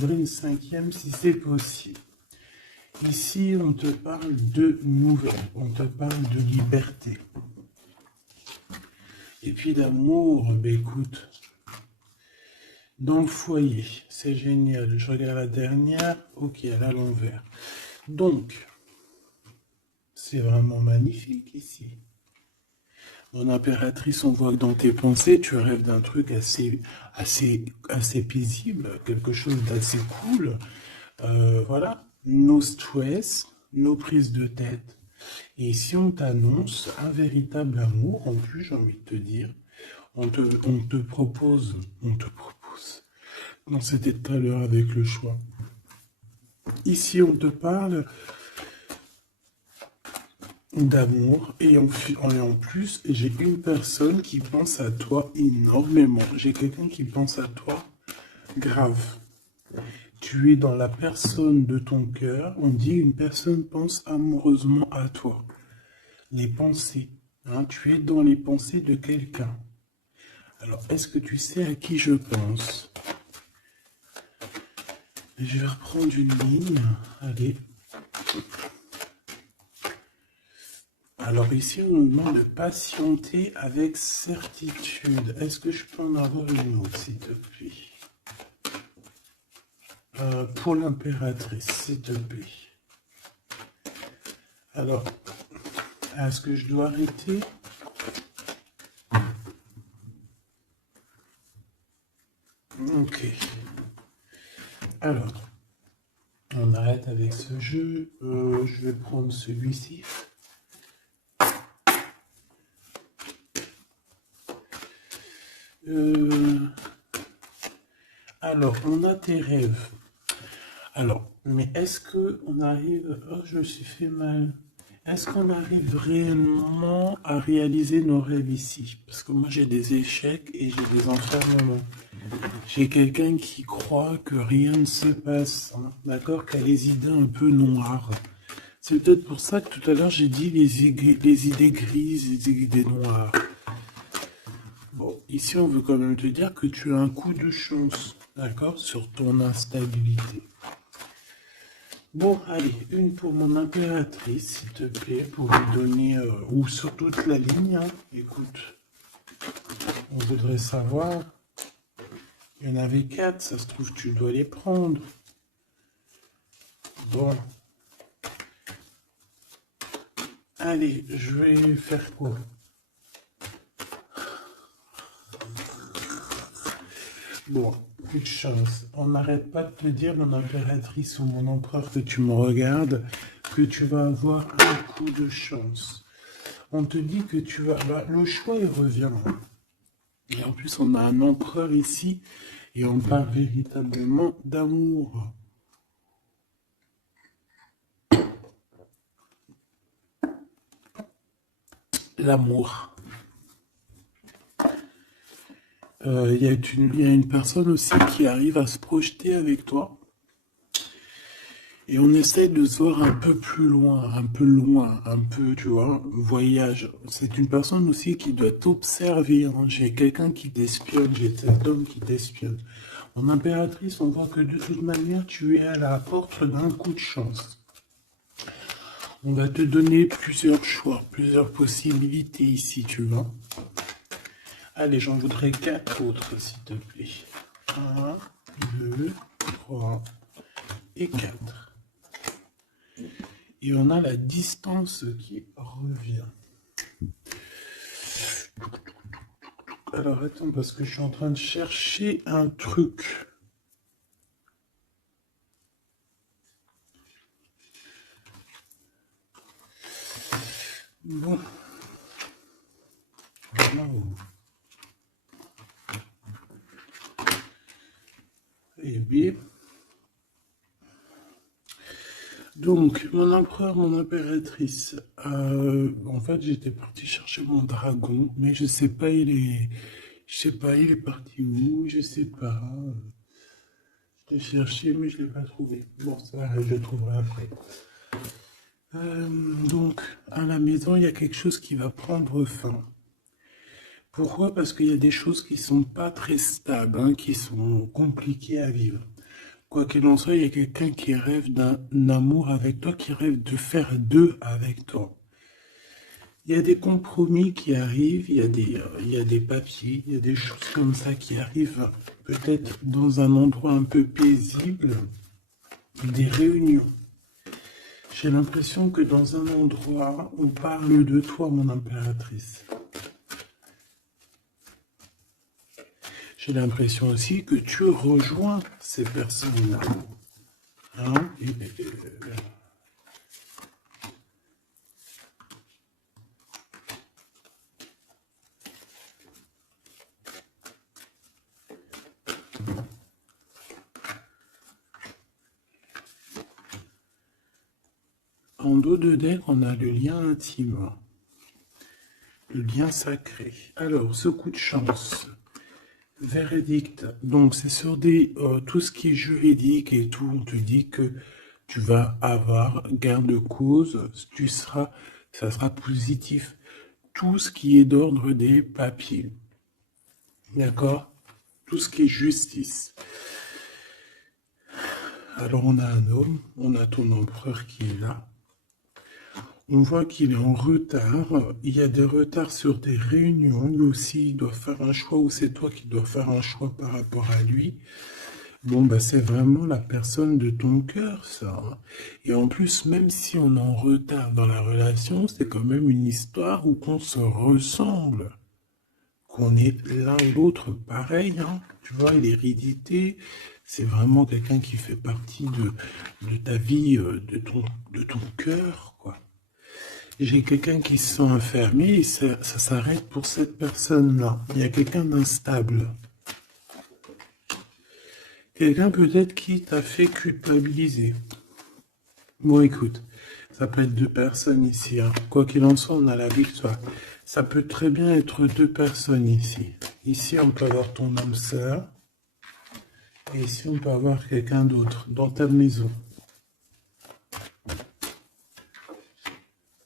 Une cinquième si c'est possible. Ici, on te parle de nouvelles, on te parle de liberté. Et puis d'amour, ben écoute, dans le foyer, c'est génial. Je regarde la dernière, ok, elle a l'envers. Donc, c'est vraiment magnifique ici. Mon impératrice, on voit que dans tes pensées, tu rêves d'un truc assez paisible, quelque chose d'assez cool. Voilà, no stress, no prise de tête. Et si on t'annonce un véritable amour, en plus, j'ai envie de te dire, on te propose, non, c'était tout à l'heure avec le choix. Ici, on te parle d'amour et en plus, j'ai une personne qui pense à toi énormément. J'ai quelqu'un qui pense à toi grave. Tu es dans la personne de ton cœur. On dit une personne pense amoureusement à toi. Les pensées. Hein, tu es dans les pensées de quelqu'un. Alors, est-ce que tu sais à qui je pense? Je vais reprendre une ligne. Allez. Alors ici, on nous demande de patienter avec certitude. Est-ce que je peux en avoir une autre, s'il te plaît? Pour l'impératrice, s'il te plaît. Alors, est-ce que je dois arrêter? Ok. Alors, on arrête avec ce jeu. Je vais prendre celui-ci. Alors, on a tes rêves. Alors, mais est-ce que on arrive... Oh, je me suis fait mal. Est-ce qu'on arrive réellement à réaliser nos rêves ici? Parce que moi, j'ai des échecs et j'ai des enfermements. J'ai quelqu'un qui croit que rien ne se passe, hein, d'accord? Qui a les idées un peu noires. C'est peut-être pour ça que tout à l'heure, j'ai dit les idées grises, les idées noires. Bon, ici, on veut quand même te dire que tu as un coup de chance, d'accord? Sur ton instabilité. Bon, allez, une pour mon impératrice, s'il te plaît, pour lui donner, ou sur toute la ligne, hein. Écoute, on voudrait savoir, il y en avait 4, ça se trouve, tu dois les prendre. Bon. Allez, je vais faire quoi? Bon, plus de chance. On n'arrête pas de te dire, mon impératrice ou mon empereur, que tu me regardes, que tu vas avoir un coup de chance. On te dit que tu vas... Bah, le choix, il revient. Et en plus, on a un empereur ici, et on parle véritablement d'amour. L'amour. Il y a une personne aussi qui arrive à se projeter avec toi. Et on essaie de se voir un peu plus loin, un peu, tu vois, voyage. C'est une personne aussi qui doit t'observer, hein. J'ai quelqu'un qui t'espionne, j'ai cet homme qui t'espionne. Mon impératrice, on voit que de toute manière, tu es à la porte d'un coup de chance. On va te donner plusieurs choix, plusieurs possibilités ici, tu vois. Allez, j'en voudrais 4 autres, s'il te plaît. 1, 2, 3 et 4. Et on a la distance qui revient. Alors attends, parce que je suis en train de chercher un truc. Bon. Wow. Eh bien. Donc, mon empereur, mon impératrice. En fait, j'étais parti chercher mon dragon, mais je sais pas, il est parti où, je sais pas. Je l'ai cherché, mais je l'ai pas trouvé. Bon, ça va, je le trouverai après. Donc, à la maison, il y a quelque chose qui va prendre fin. Pourquoi? Parce qu'il y a des choses qui sont pas très stables, hein, qui sont compliquées à vivre. Quoi qu'il en soit, il y a quelqu'un qui rêve d'un amour avec toi, qui rêve de faire deux avec toi. Il y a des compromis qui arrivent, il y a des papiers, il y a des choses comme ça qui arrivent peut-être dans un endroit un peu paisible, des réunions. J'ai l'impression que dans un endroit, on parle de toi, mon impératrice. J'ai l'impression aussi que tu rejoins ces personnes-là. Hein? En dos de deck, on a le lien intime, le lien sacré. Alors, ce coup de chance, verdict, donc c'est sur tout ce qui est juridique et tout, on te dit que tu vas avoir gain de cause, ça sera positif. Tout ce qui est d'ordre des papiers, d'accord? Tout ce qui est justice. Alors on a un homme, on a ton empereur qui est là. On voit qu'il est en retard, il y a des retards sur des réunions, lui aussi il doit faire un choix ou c'est toi qui dois faire un choix par rapport à lui. Bon, bah c'est vraiment la personne de ton cœur, ça. Hein. Et en plus, même si on est en retard dans la relation, c'est quand même une histoire où on se ressemble. Qu'on est l'un ou l'autre pareil, hein. Tu vois, l'hérédité, c'est vraiment quelqu'un qui fait partie de ta vie, de ton cœur, quoi. J'ai quelqu'un qui se sent enfermé et ça s'arrête pour cette personne-là. Il y a quelqu'un d'instable. Quelqu'un peut-être qui t'a fait culpabiliser. Bon, écoute, ça peut être deux personnes ici. Hein. Quoi qu'il en soit, on a la victoire. Ça peut très bien être deux personnes ici. Ici, on peut avoir ton âme sœur. Et ici, on peut avoir quelqu'un d'autre dans ta maison.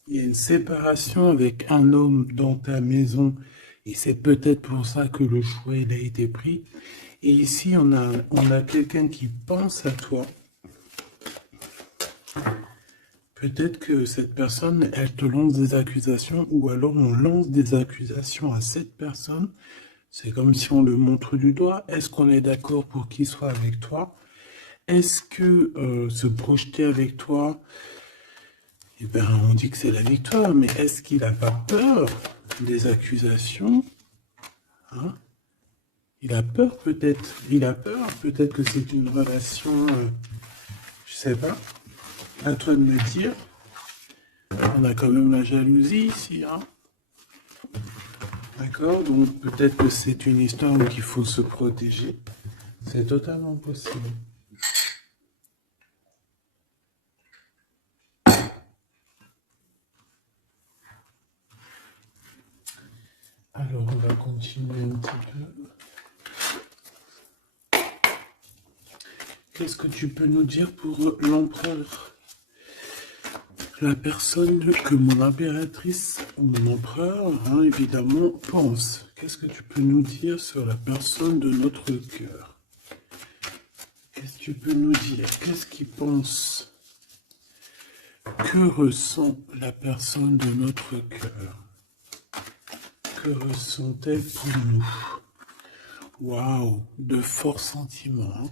Il y a une séparation avec un homme dans ta maison et c'est peut-être pour ça que le choix il a été pris. Et ici, on a quelqu'un qui pense à toi. Peut-être que cette personne, elle te lance des accusations ou alors on lance des accusations à cette personne. C'est comme si on le montre du doigt. Est-ce qu'on est d'accord pour qu'il soit avec toi? Est-ce que se projeter avec toi... Eh bien, on dit que c'est la victoire, mais est-ce qu'il n'a pas peur des accusations? Hein? Il a peur peut-être. Il a peur peut-être que c'est une relation, je sais pas. À toi de me dire. On a quand même la jalousie ici, hein? D'accord? Donc peut-être que c'est une histoire où il faut se protéger. C'est totalement possible. Alors, on va continuer un petit peu. Qu'est-ce que tu peux nous dire pour l'empereur? La personne que mon impératrice, ou mon empereur, hein, évidemment, pense. Qu'est-ce que tu peux nous dire sur la personne de notre cœur? Qu'est-ce que tu peux nous dire? Qu'est-ce qu'il pense? Que ressent la personne de notre cœur? Que ressent-elle pour nous? Waouh, de forts sentiments.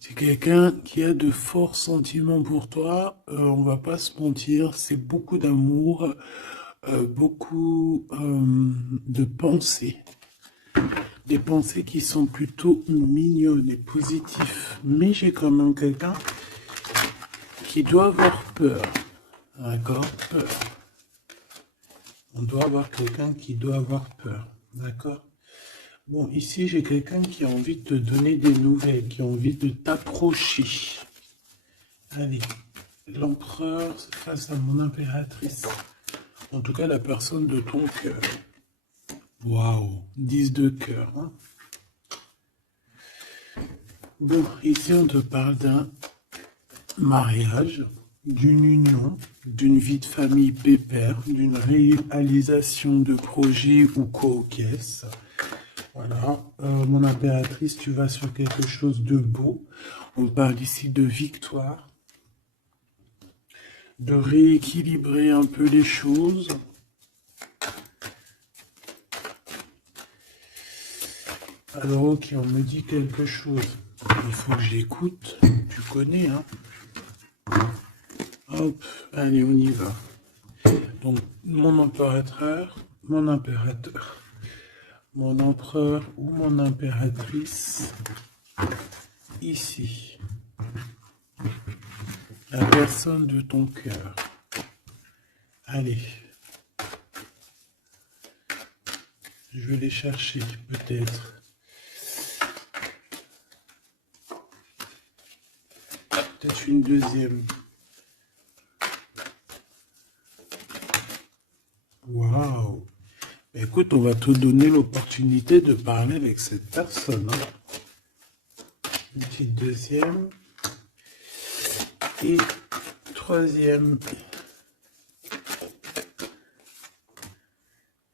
C'est quelqu'un qui a de forts sentiments pour toi, on va pas se mentir, c'est beaucoup d'amour, beaucoup de pensées. Des pensées qui sont plutôt mignonnes et positives. Mais j'ai quand même quelqu'un qui doit avoir peur. D'accord? Peur. On doit avoir quelqu'un qui doit avoir peur, d'accord? Bon, ici, j'ai quelqu'un qui a envie de te donner des nouvelles, qui a envie de t'approcher. Allez, l'empereur face à mon impératrice. En tout cas, la personne de ton cœur. Waouh, 10 de cœur. Hein? Bon, ici, on te parle d'un mariage, d'une union, d'une vie de famille pépère, d'une réalisation de projets ou co-caisse, Voilà. Mon impératrice, tu vas sur quelque chose de beau. On parle ici de victoire, de rééquilibrer un peu les choses. Alors, ok, on me dit quelque chose. Il faut que j'écoute. Tu connais, hein? Hop, allez, on y va. Donc, mon impérateur, mon empereur ou mon impératrice, ici. La personne de ton cœur. Allez. Je vais les chercher, peut-être. Peut-être une deuxième. Waouh! Écoute, on va te donner l'opportunité de parler avec cette personne. Hein. Une petite deuxième. Et troisième.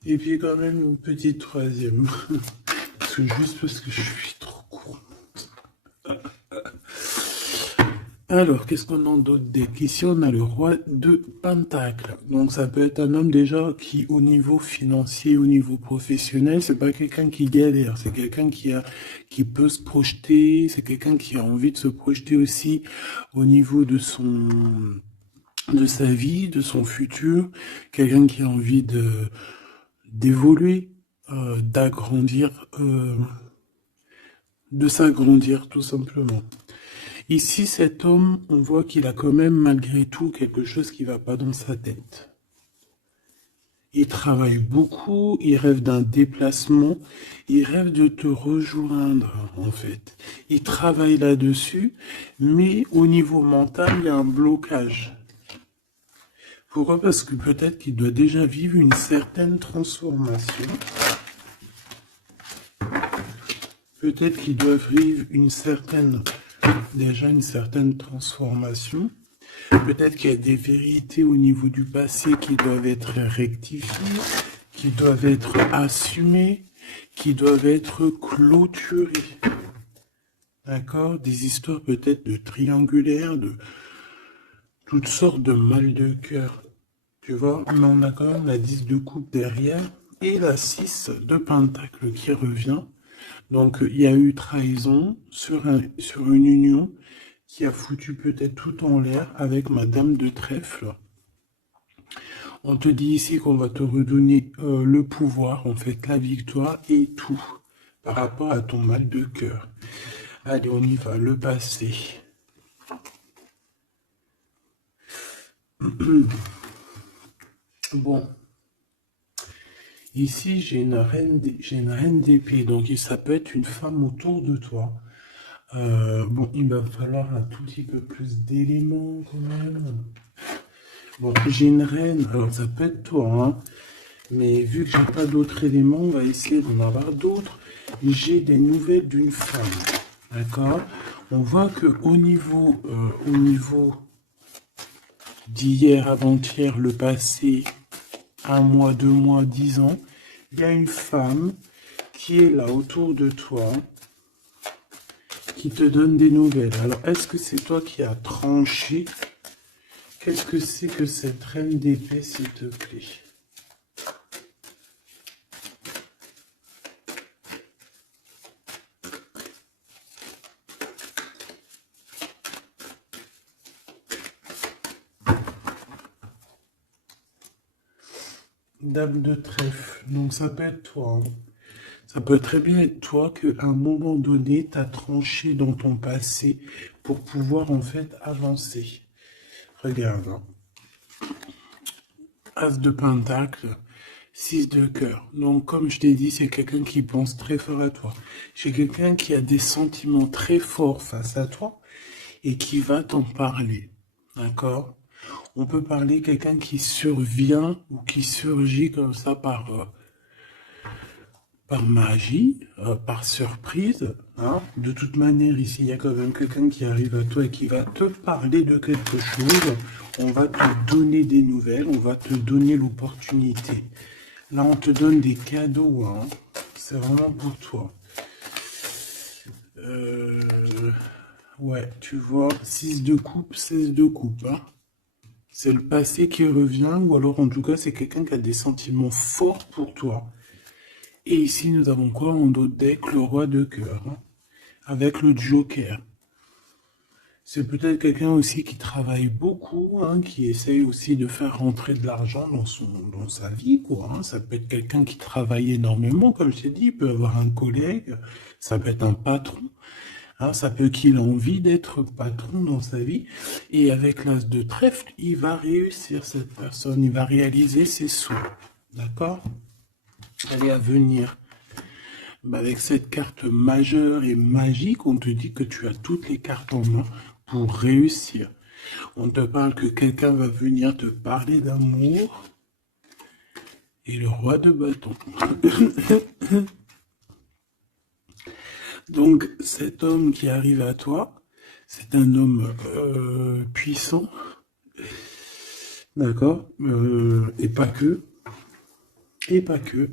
Et puis quand même une petite troisième. Juste parce que je suis trop court. Alors, qu'est-ce qu'on a d'autre deck? Ici, on a le roi de Pentacle. Donc, ça peut être un homme déjà qui, au niveau financier, au niveau professionnel, c'est pas quelqu'un qui galère. C'est quelqu'un qui peut se projeter. C'est quelqu'un qui a envie de se projeter aussi au niveau de sa vie, de son futur. Quelqu'un qui a envie d'évoluer, d'agrandir, de s'agrandir, tout simplement. Ici, cet homme, on voit qu'il a quand même, malgré tout, quelque chose qui ne va pas dans sa tête. Il travaille beaucoup, il rêve d'un déplacement, il rêve de te rejoindre, en fait. Il travaille là-dessus, mais au niveau mental, il y a un blocage. Pourquoi? Parce que peut-être qu'il doit déjà vivre une certaine transformation. Peut-être qu'il doit vivre déjà une certaine transformation. Peut-être qu'il y a des vérités au niveau du passé qui doivent être rectifiées, qui doivent être assumées, qui doivent être clôturées. D'accord? Des histoires peut-être de triangulaires, de toutes sortes de mal de cœur. Tu vois? Mais on a quand même la 10 de coupe derrière et la 6 de pentacle qui revient. Donc, il y a eu trahison sur une union qui a foutu peut-être tout en l'air avec Madame de Trèfle. On te dit ici qu'on va te redonner le pouvoir, en fait, la victoire et tout par rapport à ton mal de cœur. Allez, on y va, le passé. Bon. Ici, j'ai une reine d'épée, donc ça peut être une femme autour de toi. Bon, il va falloir un tout petit peu plus d'éléments quand même. Bon, j'ai une reine, alors ça peut être toi, hein, mais vu que j'ai pas d'autres éléments, on va essayer d'en avoir d'autres. J'ai des nouvelles d'une femme, d'accord? On voit que au niveau d'hier, avant-hier, le passé, 1 mois, 2 mois, 10 ans, il y a une femme qui est là autour de toi, qui te donne des nouvelles. Alors, est-ce que c'est toi qui as tranché? Qu'est-ce que c'est que cette reine d'épée, s'il te plaît? Dame de trèfle. Donc, ça peut être toi. Hein. Ça peut très bien être toi qu'à un moment donné, tu as tranché dans ton passé pour pouvoir en fait avancer. Regarde. Hein. As de pentacle, 6 de cœur. Donc comme je t'ai dit, c'est quelqu'un qui pense très fort à toi. C'est quelqu'un qui a des sentiments très forts face à toi et qui va t'en parler. D'accord? On peut parler quelqu'un qui survient ou qui surgit comme ça par magie, par surprise. Hein. De toute manière, ici, il y a quand même quelqu'un qui arrive à toi et qui va te parler de quelque chose. On va te donner des nouvelles, on va te donner l'opportunité. Là, on te donne des cadeaux. Hein. c'est vraiment pour toi. Ouais, tu vois, 6 de coupe, 16 de coupe, hein. C'est le passé qui revient, ou alors en tout cas, c'est quelqu'un qui a des sentiments forts pour toi. Et ici, nous avons quoi en dos de deck? Le roi de cœur, hein, avec le joker. C'est peut-être quelqu'un aussi qui travaille beaucoup, hein, qui essaye aussi de faire rentrer de l'argent dans sa vie, quoi, hein. Ça peut être quelqu'un qui travaille énormément, comme je t'ai dit, il peut avoir un collègue, ça peut être un patron, hein, ça peut qu'il ait envie d'être patron dans sa vie. Et avec l'as de trèfle, il va réussir, cette personne, il va réaliser ses souhaits. D'accord? Elle est à venir. Bah, avec cette carte majeure et magique, on te dit que tu as toutes les cartes en main pour réussir. On te parle que quelqu'un va venir te parler d'amour. Et le roi de bâton. Donc, cet homme qui arrive à toi, c'est un homme puissant. D'accord? Et pas que. Et pas que.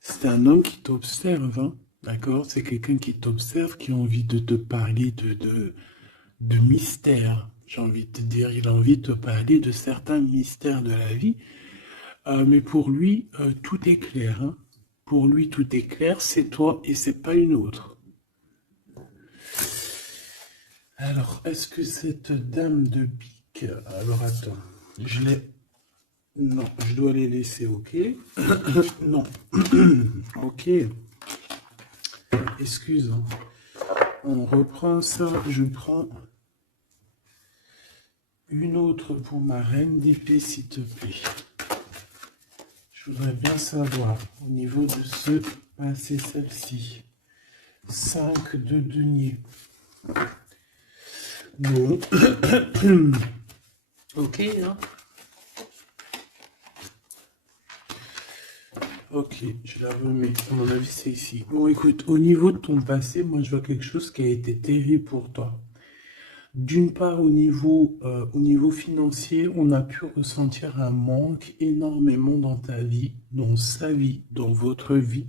C'est un homme qui t'observe, hein, d'accord? C'est quelqu'un qui t'observe, qui a envie de te parler de mystères. J'ai envie de te dire, il a envie de te parler de certains mystères de la vie. Mais pour lui, tout est clair, hein. Pour lui, tout est clair, c'est toi et c'est pas une autre. Alors, est-ce que cette dame de pique... Alors, attends, je l'ai... Non, je dois les laisser, ok? Non. Ok. Excuse. Hein. On reprend ça. Je prends une autre pour ma reine d'épée, s'il te plaît. Je voudrais bien savoir, au niveau de ce... Ah, c'est celle-ci. 5 de denier. Bon. Ok, hein? Ok, je la remets. À mon avis, c'est ici. Bon, écoute, au niveau de ton passé, moi, je vois quelque chose qui a été terrible pour toi. D'une part, au niveau financier, on a pu ressentir un manque énormément dans ta vie, dans sa vie, dans votre vie.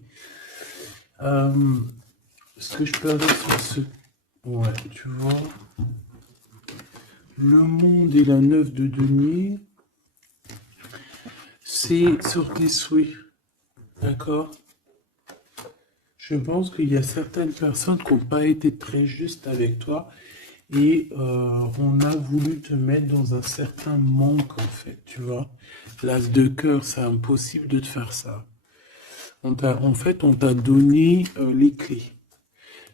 Ce que je peux avoir sur ce... Ouais, tu vois. Le monde et la 9 de denier, c'est sur tes souhaits. D'accord? Je pense qu'il y a certaines personnes qui n'ont pas été très justes avec toi et on a voulu te mettre dans un certain manque, en fait, tu vois. L'as de cœur, c'est impossible de te faire ça. En fait, on t'a donné les clés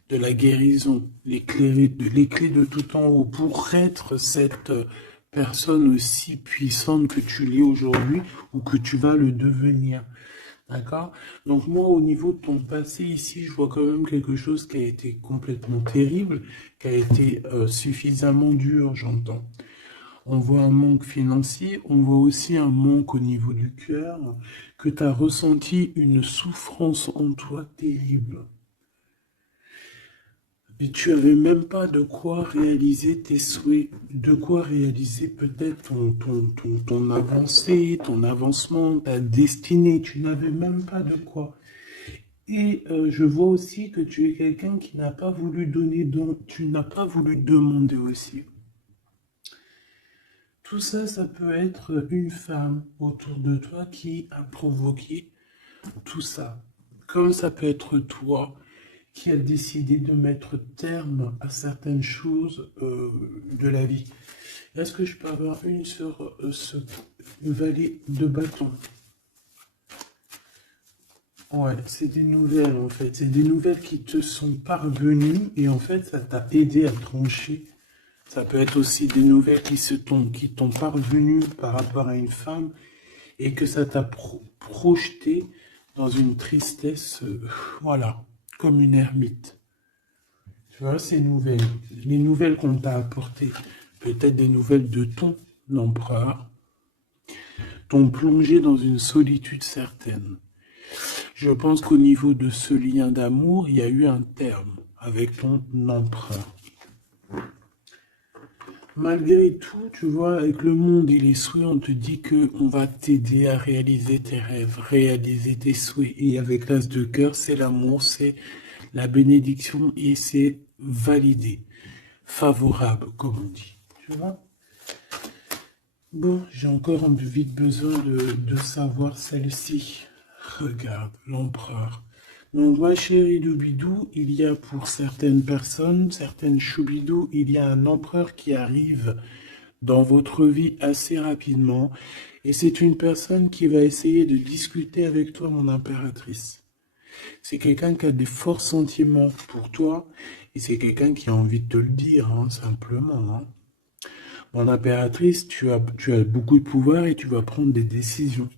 de la guérison, les clés de tout en haut pour être cette personne aussi puissante que tu l'es aujourd'hui ou que tu vas le devenir. D'accord? Donc moi, au niveau de ton passé ici, je vois quand même quelque chose qui a été complètement terrible, qui a été suffisamment dur, j'entends. On voit un manque financier, on voit aussi un manque au niveau du cœur, que tu as ressenti une souffrance en toi terrible. Et tu avais même pas de quoi réaliser tes souhaits, de quoi réaliser peut-être ton avancée, ton avancement, ta destinée. Tu n'avais même pas de quoi. Et je vois aussi que tu es quelqu'un qui n'a pas voulu donner, donc tu n'as pas voulu demander aussi. Tout ça, ça peut être une femme autour de toi qui a provoqué tout ça. Comme ça peut être toi qui a décidé de mettre terme à certaines choses de la vie. Est-ce que je peux avoir une sur ce valet de bâton? Ouais, c'est des nouvelles en fait. C'est des nouvelles qui te sont parvenues et en fait, ça t'a aidé à trancher. Ça peut être aussi des nouvelles qui t'ont parvenues par rapport à une femme et que ça t'a projeté dans une tristesse, voilà, comme une ermite. Tu vois, ces nouvelles, les nouvelles qu'on t'a apportées, peut-être des nouvelles de ton empereur, t'ont plongé dans une solitude certaine. Je pense qu'au niveau de ce lien d'amour, il y a eu un terme avec ton empereur. malgré tout, tu vois, avec le monde et les souhaits, on te dit que on va t'aider à réaliser tes rêves, réaliser tes souhaits. Et avec l'as de cœur, c'est l'amour, c'est la bénédiction et c'est validé, favorable, comme on dit. Tu vois? Bon, j'ai encore vite besoin de savoir celle-ci. Regarde, l'empereur. Donc, ma chérie Doubidou, il y a pour certaines personnes, certaines choubidou, il y a un empereur qui arrive dans votre vie assez rapidement. Et c'est une personne qui va essayer de discuter avec toi, mon impératrice. C'est quelqu'un qui a des forts sentiments pour toi. Et c'est quelqu'un qui a envie de te le dire, hein, simplement. Hein. Mon impératrice, tu as beaucoup de pouvoir et tu vas prendre des décisions.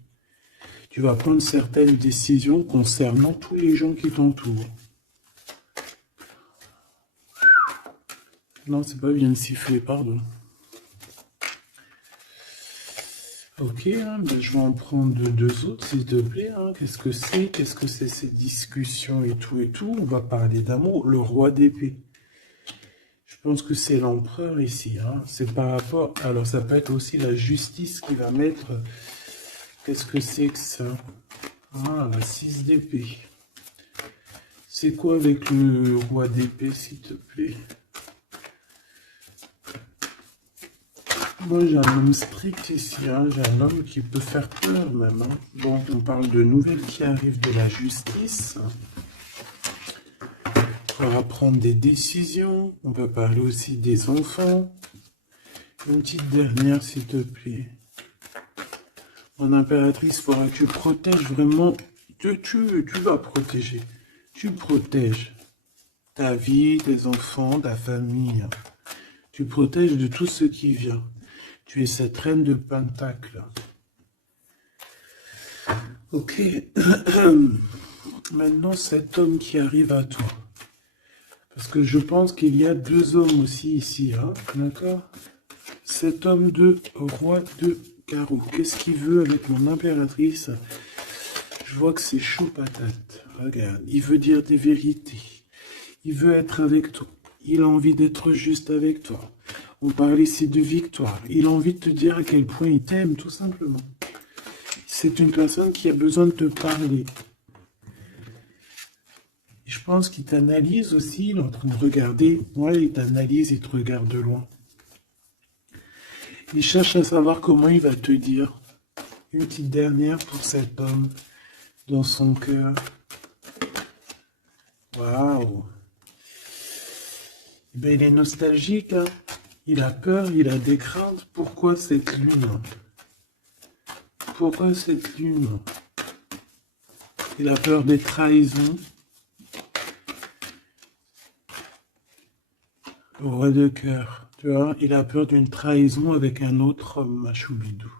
Tu vas prendre certaines décisions concernant tous les gens qui t'entourent. Non, c'est pas bien sifflé, pardon. Ok, hein, ben je vais en prendre deux autres, s'il te plaît. Hein. Qu'est-ce que c'est? Qu'est-ce que c'est ces discussions et tout et tout? On va parler d'amour. Le roi d'épée. Je pense que c'est l'empereur ici. Hein. C'est par rapport... Alors, ça peut être aussi la justice qui va mettre... Qu'est-ce que c'est que ça? Ah, la 6 d'épée. C'est quoi avec le roi d'épée, s'il te plaît? Moi, j'ai un homme strict ici, hein. J'ai un homme qui peut faire peur même. Hein. Bon, on parle de nouvelles qui arrivent de la justice. On va prendre des décisions. On peut parler aussi des enfants. Une petite dernière, s'il te plaît. Mon impératrice, il faudra que tu protèges vraiment. Tu vas protéger. Tu protèges ta vie, tes enfants, ta famille. Tu protèges de tout ce qui vient. Tu es cette reine de Pentacle. Ok. Maintenant, cet homme qui arrive à toi. Parce que je pense qu'il y a deux hommes aussi ici. Hein, d'accord? Cet homme de roi de carreau. Qu'est-ce qu'il veut avec mon impératrice? Je vois que c'est chaud patate. Regarde, il veut dire des vérités. Il veut être avec toi. Il a envie d'être juste avec toi. On parle ici de victoire. Il a envie de te dire à quel point il t'aime, tout simplement. C'est une personne qui a besoin de te parler. Et je pense qu'il t'analyse aussi, il est en train de regarder. Ouais, il t'analyse, il te regarde de loin. Il cherche à savoir comment il va te dire. Une petite dernière pour cet homme dans son cœur. Waouh! Ben, il est nostalgique, hein. Il a peur, il a des craintes. Pourquoi cette lune? Pourquoi cette lune? Il a peur des trahisons. Roi de cœur, tu vois, il a peur d'une trahison avec un autre homme, Choubidou.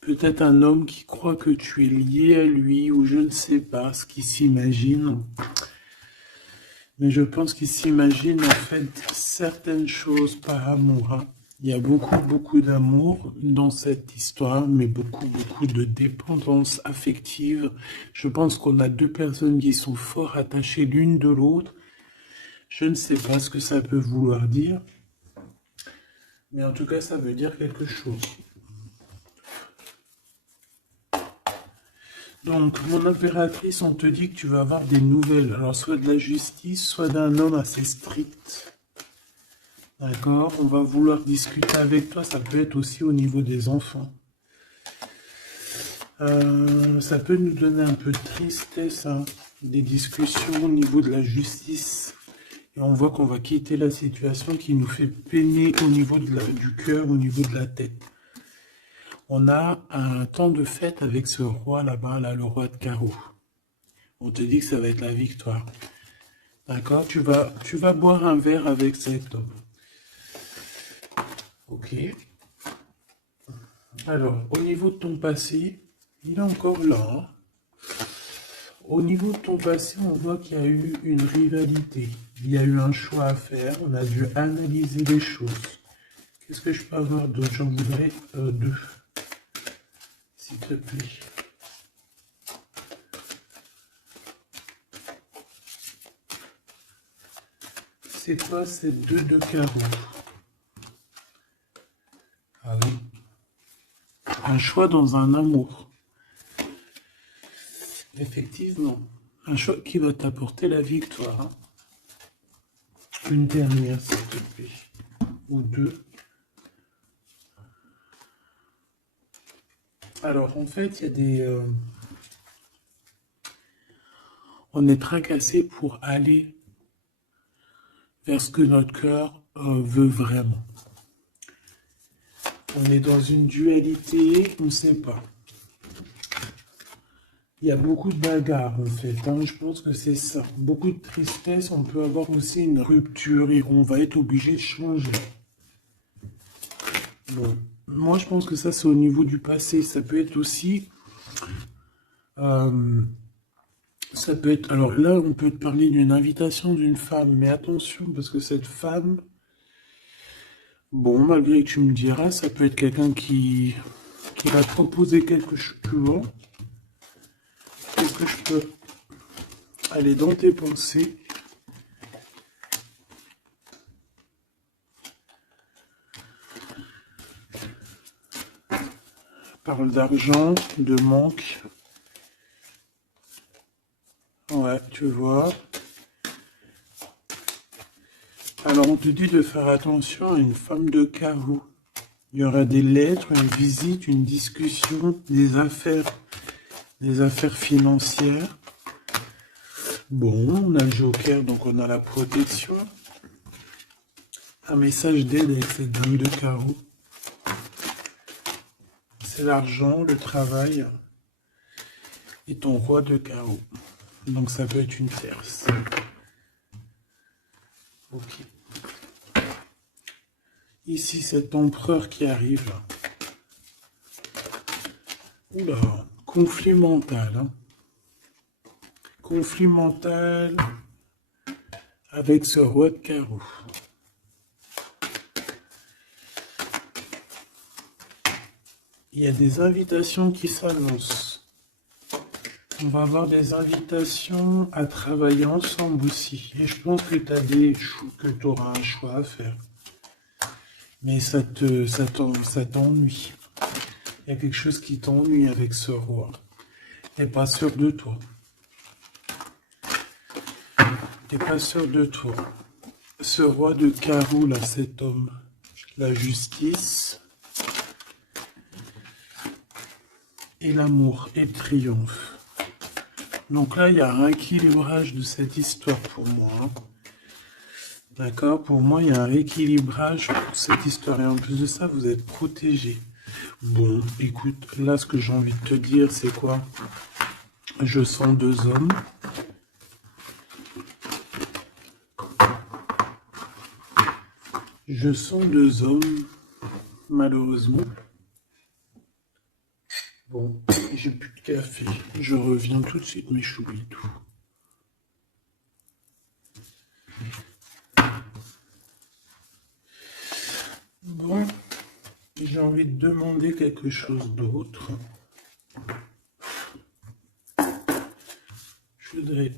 Peut-être un homme qui croit que tu es lié à lui, ou je ne sais pas ce qu'il s'imagine. Mais je pense qu'il s'imagine en fait certaines choses par amour. Hein. Il y a beaucoup d'amour dans cette histoire, mais beaucoup de dépendance affective. Je pense qu'on a deux personnes qui sont fort attachées l'une de l'autre. Je ne sais pas ce que ça peut vouloir dire, mais en tout cas, ça veut dire quelque chose. Donc, mon impératrice, on te dit que tu vas avoir des nouvelles. Alors, soit de la justice, soit d'un homme assez strict. D'accord? On va vouloir discuter avec toi. Ça peut être aussi au niveau des enfants. Ça peut nous donner un peu de tristesse, hein, des discussions au niveau de la justice. Et on voit qu'on va quitter la situation qui nous fait peiner au niveau du cœur, au niveau de la tête. On a un temps de fête avec ce roi là-bas, là, le roi de carreau. On te dit que ça va être la victoire. D'accord? Tu vas boire un verre avec cet homme. Ok. Alors, au niveau de ton passé, il est encore là. Hein. Au niveau de ton passé, on voit qu'il y a eu une rivalité. Il y a eu un choix à faire. On a dû analyser les choses. Qu'est-ce que je peux avoir d'autre? J'en voudrais deux. S'il te plaît. C'est quoi ces deux de carreau? un choix dans un amour. Effectivement, un choix qui va t'apporter la victoire. Une dernière, s'il te plaît. Ou deux. Alors, en fait, il y a des... on est tracassé pour aller vers ce que notre cœur veut vraiment. On est dans une dualité, on ne sait pas. Il y a beaucoup de bagarres en fait, hein. Je pense que c'est ça. Beaucoup de tristesse, on peut avoir aussi une rupture et on va être obligé de changer. Bon, moi je pense que ça c'est au niveau du passé. Ça peut être aussi... ça peut être... Alors là, on peut te parler d'une invitation d'une femme, mais attention, parce que cette femme... Bon, malgré que tu me diras, ça peut être quelqu'un qui va te proposer quelque chose. Est-ce que je peux aller dans tes pensées? Parle d'argent, de manque. Ouais, tu vois. Alors, on te dit de faire attention à une femme de carreau. Il y aura des lettres, une visite, une discussion, des affaires financières. Bon, on a le joker, donc on a la protection. Un message d'aide avec cette dame de carreau. C'est l'argent, le travail et ton roi de carreau. Donc ça peut être une tierce. Ok. Ici, cet empereur qui arrive. Oula, conflit mental. Hein. Conflit mental avec ce roi de carreau. Il y a des invitations qui s'annoncent. On va avoir des invitations à travailler ensemble aussi. Et je pense que tu auras un choix à faire. Mais ça t'ennuie. Il y a quelque chose qui t'ennuie avec ce roi. T'es pas sûr de toi. T'es pas sûr de toi. Ce roi de carreau, là, cet homme. La justice. Et l'amour et le triomphe. Donc là, il y a un rééquilibrage de cette histoire pour moi. D'accord? Pour moi, il y a un rééquilibrage pour cette histoire. Et en plus de ça, vous êtes protégés. Bon, écoute, là, ce que j'ai envie de te dire, c'est quoi? Je sens deux hommes. Je sens deux hommes, malheureusement. Bon, j'ai plus de café. Je reviens tout de suite, mais j'oublie tout. Bon, j'ai envie de demander quelque chose d'autre. Je voudrais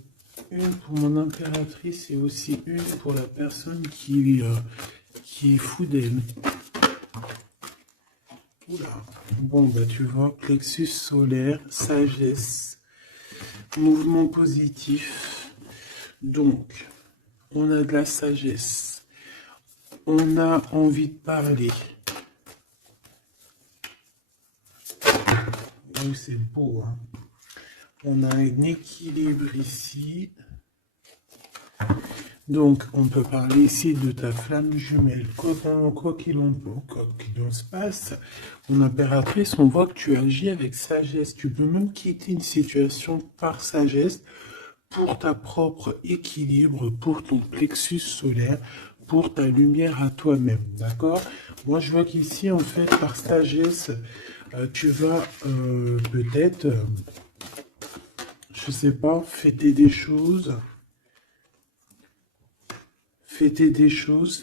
une pour mon impératrice et aussi une pour la personne qui est fou d'elle. Oula. Bon, bah tu vois, plexus solaire, sagesse, mouvement positif. Donc, on a de la sagesse. On a envie de parler. Oui, c'est beau, hein. On a un équilibre ici. Donc, on peut parler ici de ta flamme jumelle. Quoi qu'il en se passe, mon impératrice, on voit que tu agis avec sagesse. Tu peux même quitter une situation par sagesse pour ta propre équilibre, pour ton plexus solaire, pour ta lumière à toi-même. D'accord? Moi, je vois qu'ici, en fait, par sagesse, tu vas peut-être, je sais pas, fêter des choses. Fêter des choses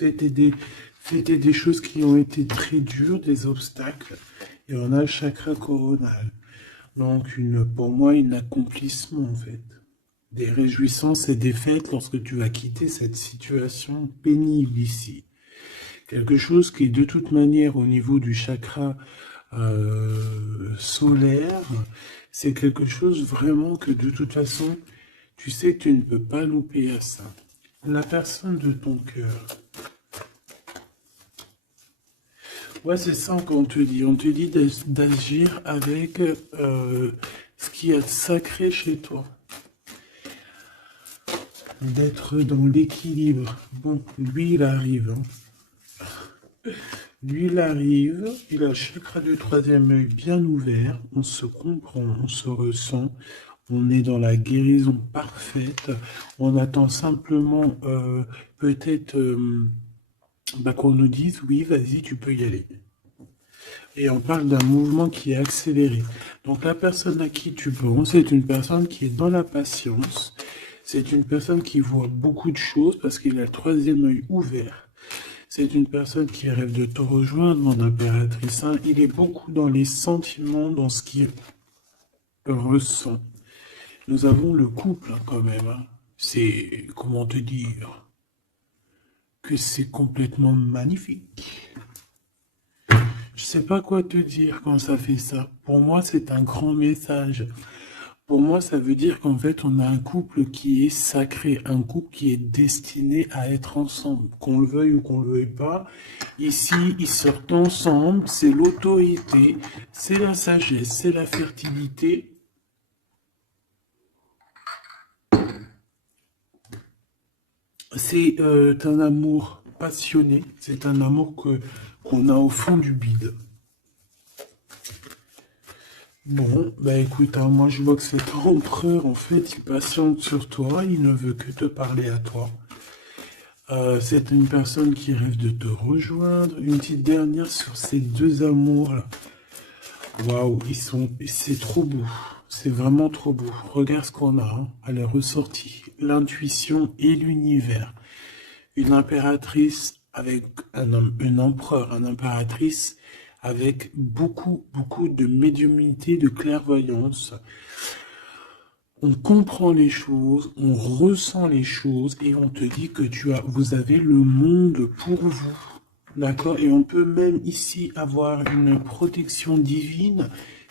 qui ont été très dures, des obstacles. Et on a le chakra coronal. Donc, pour moi, un accomplissement, en fait. Des réjouissances et des fêtes lorsque tu vas quitter cette situation pénible ici. Quelque chose qui, de toute manière, au niveau du chakra solaire, c'est quelque chose vraiment que de toute façon, tu sais que tu ne peux pas louper à ça. La personne de ton cœur. Ouais, c'est ça qu'on te dit. On te dit d'agir avec ce qui est sacré chez toi. D'être dans l'équilibre. Bon, lui, il arrive. Lui, il arrive. Il a le chakra du troisième œil bien ouvert. On se comprend, on se ressent. On est dans la guérison parfaite. On attend simplement peut-être qu'on nous dise, oui, vas-y, tu peux y aller. Et on parle d'un mouvement qui est accéléré. Donc la personne à qui tu penses, c'est une personne qui est dans la patience. C'est une personne qui voit beaucoup de choses parce qu'il a le troisième œil ouvert. C'est une personne qui rêve de te rejoindre, mon impératrice. Hein. Il est beaucoup dans les sentiments, dans ce qu'il ressent. Nous avons le couple hein, quand même. Hein. C'est, comment te dire, que c'est complètement magnifique. Je sais pas quoi te dire quand ça fait ça. Pour moi, c'est un grand message. Pour moi, ça veut dire qu'en fait, on a un couple qui est sacré, un couple qui est destiné à être ensemble, qu'on le veuille ou qu'on le veuille pas. Ici, ils sortent ensemble, c'est l'autorité, c'est la sagesse, c'est la fertilité. C'est un amour passionné, c'est un amour qu'on a au fond du bide. Bon, bah écoute, hein, moi je vois que cet empereur, en fait, il patiente sur toi, il ne veut que te parler à toi. C'est une personne qui rêve de te rejoindre. Une petite dernière sur ces deux amours-là. Waouh, c'est trop beau. C'est vraiment trop beau. Regarde ce qu'on a, hein, à la ressortie. L'intuition et l'univers. Une impératrice avec un empereur, un impératrice avec beaucoup de médiumnité, de clairvoyance. On comprend les choses, on ressent les choses et on te dit que vous avez le monde pour vous. D'accord? Et on peut même ici avoir une protection divine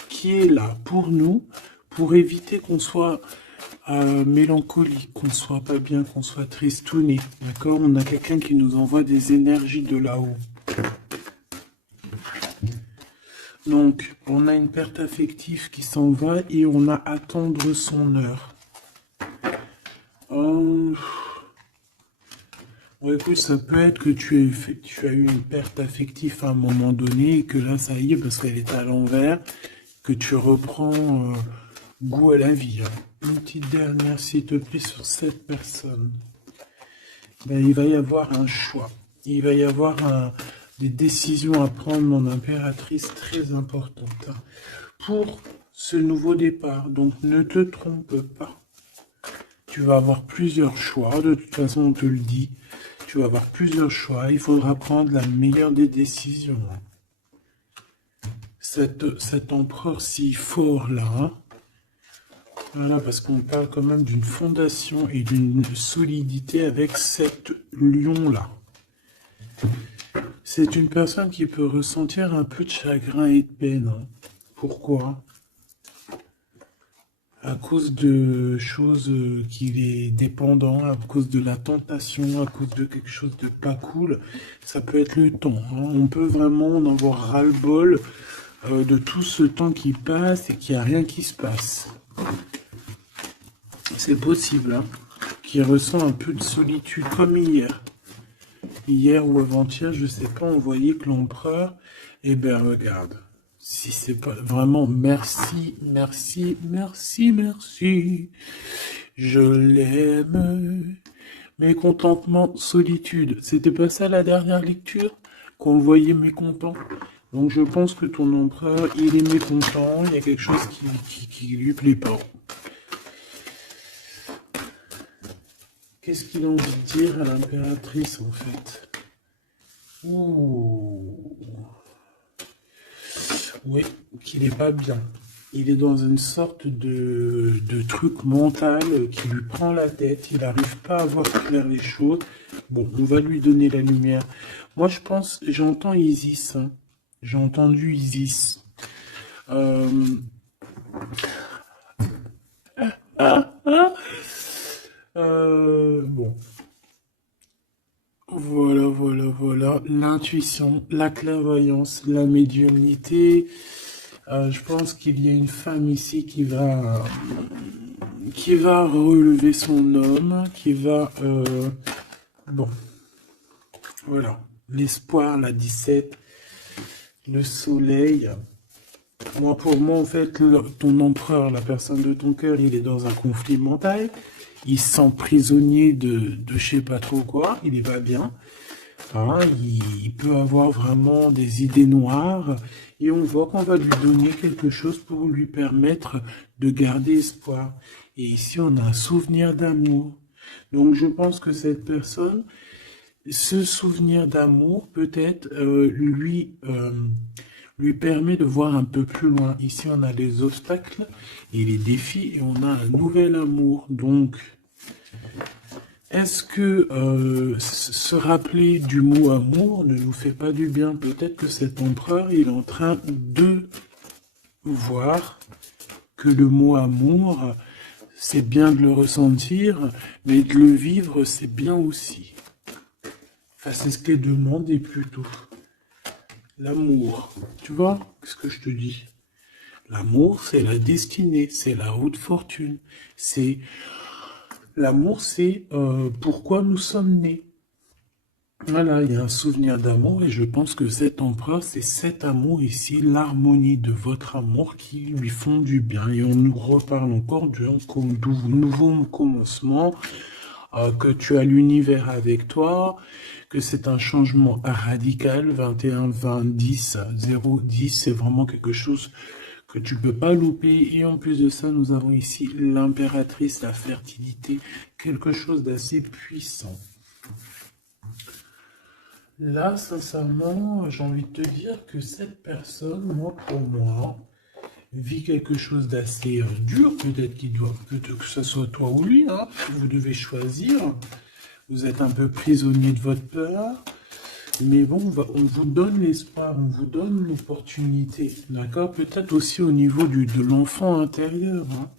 qui est là pour nous, pour éviter qu'on soit mélancolique, qu'on soit pas bien, qu'on soit tristouné. D'accord? On a quelqu'un qui nous envoie des énergies de là-haut. Donc, on a une perte affective qui s'en va et on a à attendre son heure. Bon, écoute, ça peut être que tu as eu une perte affective à un moment donné et que là, ça y est, parce qu'elle est à l'envers, que tu reprends goût à la vie. Hein. Une petite dernière, s'il te plaît, sur cette personne. Ben, il va y avoir un choix. Il va y avoir des décisions à prendre, mon impératrice, très importantes. Hein, pour ce nouveau départ. Donc, ne te trompe pas. Tu vas avoir plusieurs choix. De toute façon, on te le dit. Tu vas avoir plusieurs choix. Il faudra prendre la meilleure des décisions. Cet empereur si fort là. Hein, voilà, parce qu'on parle quand même d'une fondation et d'une solidité avec cet lion-là. C'est une personne qui peut ressentir un peu de chagrin et de peine. Hein. Pourquoi? À cause de choses qu'il est dépendant, à cause de la tentation, à cause de quelque chose de pas cool. Ça peut être le temps. Hein. On peut vraiment en avoir ras-le-bol de tout ce temps qui passe et qu'il n'y a rien qui se passe. C'est possible, hein, qu'il ressent un peu de solitude, comme hier. Hier ou avant-hier, je sais pas, on voyait que l'empereur, eh ben regarde, si c'est pas vraiment merci, je l'aime. Mécontentement, solitude, c'était pas ça la dernière lecture, qu'on le voyait mécontent. Donc je pense que ton empereur, il est mécontent, il y a quelque chose qui lui plaît pas. Qu'est-ce qu'il a envie de dire à l'impératrice, en fait? Ouh. Oui, qu'il n'est pas bien. Il est dans une sorte de truc mental qui lui prend la tête. Il n'arrive pas à voir clair les choses. Bon, on va lui donner la lumière. Moi, je pense, j'entends Isis. Hein. J'ai entendu Isis. Euh, ah, ah. Bon, voilà, voilà, voilà. L'intuition, la clairvoyance, la médiumnité. Je pense qu'il y a une femme ici qui va relever son homme, qui va... bon, voilà. L'espoir, la 17, le soleil. Moi, pour moi, en fait, ton empereur, la personne de ton cœur, il est dans un conflit mental. Il se sent prisonnier de je sais pas trop quoi. Il est pas bien. Hein, il peut avoir vraiment des idées noires. Et on voit qu'on va lui donner quelque chose pour lui permettre de garder espoir. Et ici, on a un souvenir d'amour. Donc, je pense que cette personne, ce souvenir d'amour, peut-être, lui permet de voir un peu plus loin. Ici, on a les obstacles et les défis et on a un nouvel amour. Donc, est-ce que se rappeler du mot amour ne nous fait pas du bien? Peut-être que cet empereur, il est en train de voir que le mot amour, c'est bien de le ressentir, mais de le vivre, c'est bien aussi. Enfin, c'est ce qu'est demandé plutôt. L'amour. Tu vois ce que je te dis? L'amour, c'est la destinée, c'est la haute fortune. C'est l'amour, c'est pourquoi nous sommes nés. Voilà, il y a un souvenir d'amour et je pense que cet empereur, c'est cet amour ici, l'harmonie de votre amour qui lui font du bien. Et on nous reparle encore d'un nouveau commencement, que tu as l'univers avec toi, que c'est un changement radical, 21, 20, 10, 0, 10, c'est vraiment quelque chose que tu peux pas louper. Et en plus de ça, nous avons ici l'impératrice, la fertilité, quelque chose d'assez puissant. Là, sincèrement, j'ai envie de te dire que cette personne, moi, pour moi, vit quelque chose d'assez dur. Peut-être que ce soit toi ou lui, hein. Vous devez choisir. Vous êtes un peu prisonnier de votre peur. Mais bon, on vous donne l'espoir, on vous donne l'opportunité. D'accord? Peut-être aussi au niveau de l'enfant intérieur, hein.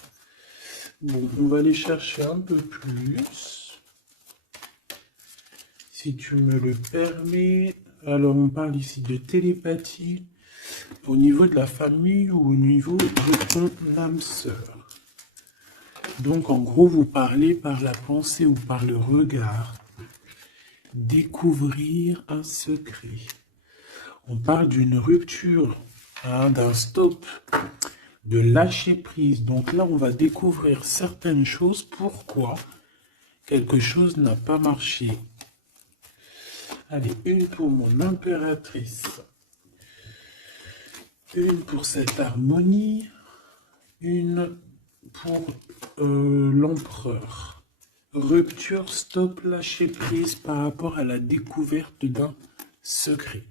Bon, on va aller chercher un peu plus. Si tu me le permets, alors on parle ici de télépathie au niveau de la famille ou au niveau de ton âme sœur. Donc en gros, vous parlez par la pensée ou par le regard. Découvrir un secret. On parle d'une rupture, hein, d'un stop, de lâcher prise. Donc là, on va découvrir certaines choses. Pourquoi quelque chose n'a pas marché. Allez, une pour mon impératrice. Une pour cette harmonie. Une pour l'empereur. Rupture, stop, lâcher prise par rapport à la découverte d'un secret.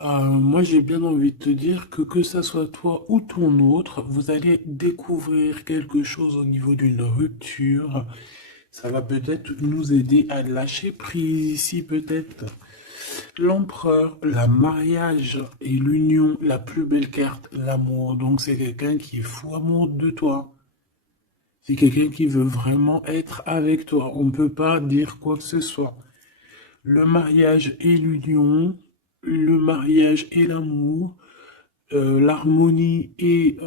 Moi, j'ai bien envie de te dire que ça soit toi ou ton autre, vous allez découvrir quelque chose au niveau d'une rupture. Ça va peut-être nous aider à lâcher prise ici, peut-être. L'empereur, le mariage et l'union, la plus belle carte, l'amour. Donc, c'est quelqu'un qui est fou amoureux de toi. C'est quelqu'un qui veut vraiment être avec toi. On ne peut pas dire quoi que ce soit. Le mariage et l'union, le mariage et l'amour, l'harmonie et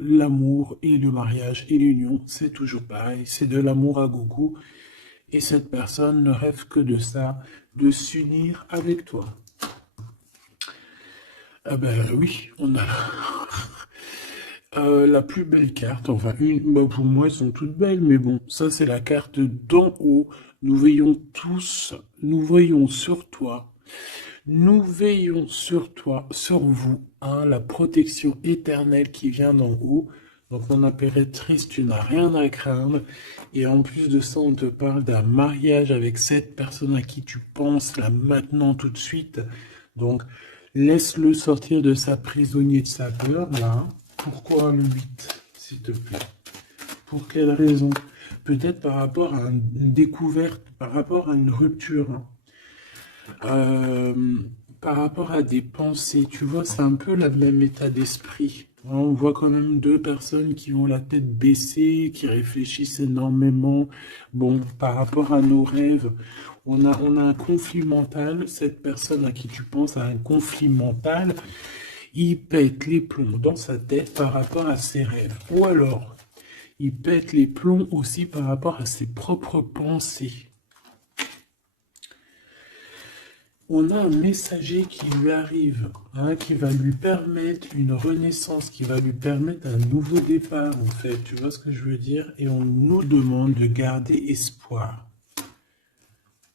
l'amour et le mariage et l'union, c'est toujours pareil. C'est de l'amour à gogo. Et cette personne ne rêve que de ça, de s'unir avec toi. Ah ben oui, on a la plus belle carte, enfin pour moi elles sont toutes belles, mais bon, ça c'est la carte d'en haut. Nous veillons tous, nous voyons sur toi, nous veillons sur toi, sur vous, hein, la protection éternelle qui vient d'en haut. Donc mon impératrice, tu n'as rien à craindre. Et en plus de ça, on te parle d'un mariage avec cette personne à qui tu penses là maintenant tout de suite. Donc laisse-le sortir de sa prisonnier de sa peur là. Pourquoi le 8, s'il te plaît? Pour quelle raison? Peut-être par rapport à une découverte, par rapport à une rupture. par rapport à des pensées, tu vois, c'est un peu le même état d'esprit. On voit quand même deux personnes qui ont la tête baissée, qui réfléchissent énormément. Bon, par rapport à nos rêves, on a un conflit mental. Cette personne à qui tu penses a un conflit mental. Il pète les plombs dans sa tête par rapport à ses rêves. Ou alors, il pète les plombs aussi par rapport à ses propres pensées. On a un messager qui lui arrive, hein, qui va lui permettre une renaissance, qui va lui permettre un nouveau départ, en fait. Tu vois ce que je veux dire? Et on nous demande de garder espoir.